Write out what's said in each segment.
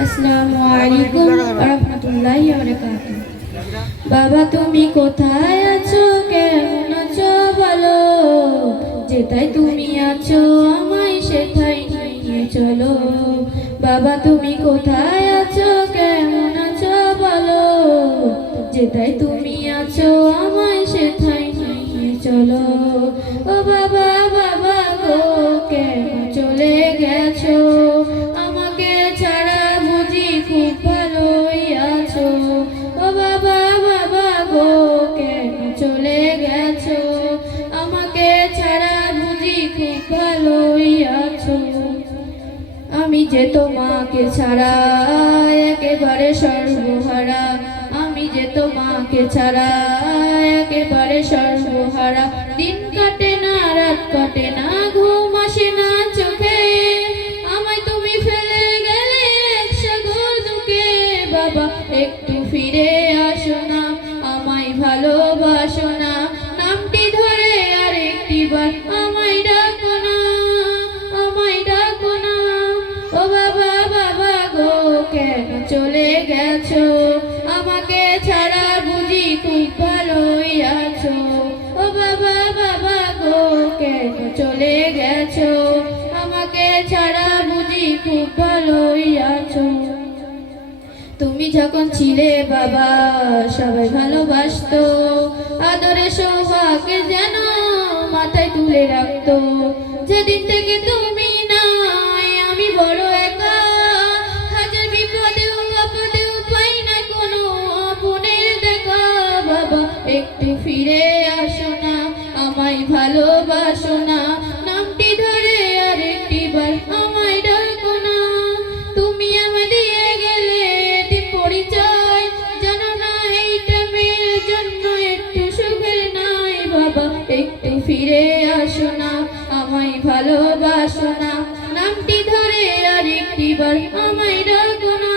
আসসালামু আলাইকুম ওয়া রাহমাতুল্লাহি ওয়া বারাকাতুহু। বাবা তুমি কোথায় আছো, কেমন আছো বলো, যেথায় তুমি আছো আমায় সেথায় নিয়ে চলো। বাবা তুমি কোথায় আছো, কেমন আছো বলো, যেথায় তুমি আছো আমায় সেথায় নিয়ে চলো। ও বাবা বাবা গো কেন চলে গেছো, আমাকে ছাড়া বুঝি খুব ভালোই আছো। ও বাবা বাবা গো কেন চলে গেছো, আমাকে ছাড়া বুঝি খুব ভালোই আছো। আমি যে তোমাকে ছাড়া একেবারে সর্বহারা, আমি যে তোমাকে ছাড়া একেবারে সর্বহারা। দিন কাটে না রাত কাটে না, ঘুম আসে না চোখে, আমায় তুমি ফেলে গেলে এক সাগর দুঃখে। বাবা একটু ফিরে আসো না, আমায় ভালোবাসো না, নামটি ধরে আর একটিবার আমায় ডাকো না, আমায় ডাকো না। ও বাবা বাবা গো কেন চলে গেছো, আমাকে ছাড়া বুঝি খুব ভালোই আছো। ও বাবা বাবা গো কেন চলে গেছো, আমাকে ছাড়া বুঝি খুব ভালোই আছো। তুমি যখন ছিলে বাবা সবাই ভালোবাসতো, আদরে সৌভাগ্যে যেন মাথায় তুলে রাখতো। যেদিন থেকে তুমি নাই আমি বড় একা, হাজার বিপদেও আপদেও পাই না কোনো আপনের দেখা। বাবা একটু ফিরে আসো না, আমায় ভালোবাসো না, নামটি ধরে আর একটিবার আমায় ডাকো না। তুমি আমায় দিয়ে গেলে এতিম পরিচয়, জানো না এইটা মেয়ের জন্য একটু সুখের নাই। বাবা একটু ফিরে আসো না, আমায় ভালোবাসো না, নামটি ধরে আর একটিবার আমায় ডাকো না,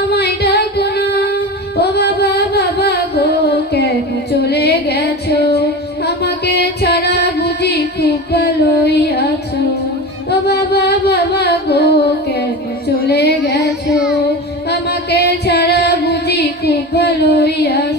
আমায় ডাকো না। ও বাবা বাবা গো কেন চলে গেছো, আমাকে ছাড়া বুঝি খুব ভালোই আছো। ও বাবা বাবা গো কেন চলে গেছো, আমাকে ছাড়া বুঝি খুব ভালোই আছো।